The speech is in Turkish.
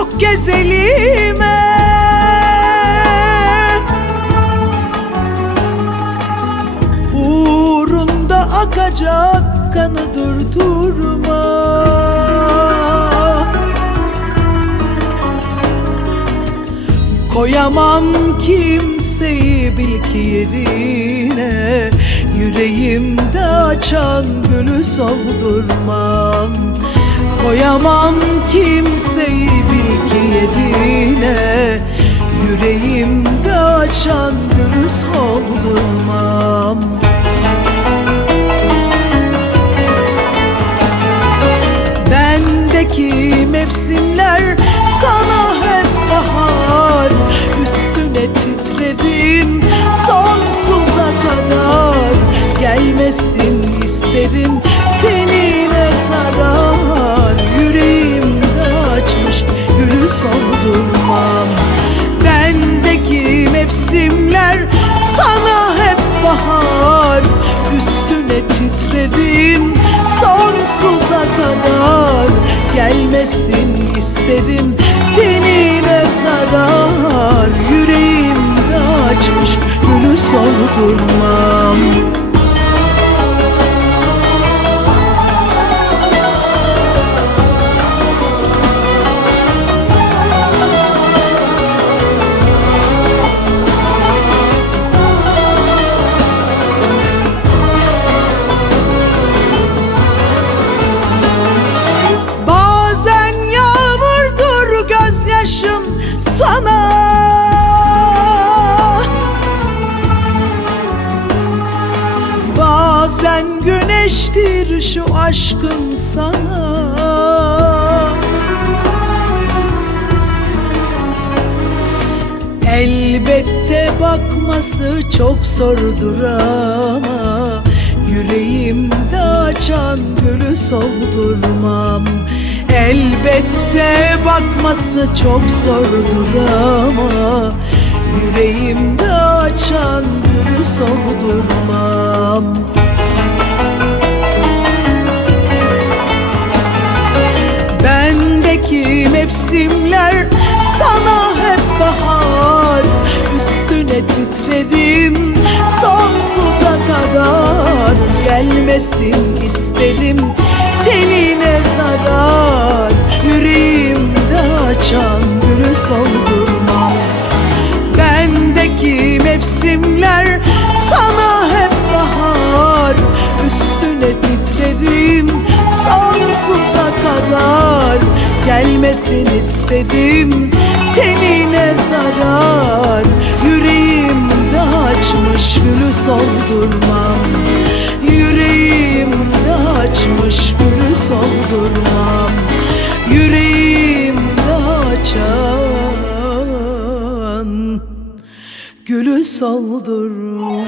çok gezelime Uğrunda akacak kanı durdurma Koyamam kimseyi bil ki yerine. Yüreğimde açan gülü soldurmam Koyamam kimseyi bil ki yerine Yüreğimde açan gülü soldurmam Gelmesin isterim tenine zarar Yüreğimde açmış. Gülü soldurmam sana. Bazen güneştir şu aşkım sana. Elbette bakması çok zordur ama Yüreğimde açan gülü soldurmam Elbette bakması çok zordur ama Yüreğimde açan gülü soldurmam Bendeki mevsimler sana hep bahar Üstüne titrerim sonsuza kadar. Gelmesin isterim tenine zarar gülü soldurmam Bendeki mevsimler sana hep bahar. Üstüne titrerim sonsuza kadar. Gelmesin isterim tenine zarar. Yüreğimde açmış gülü soldurmam gülü soldurmam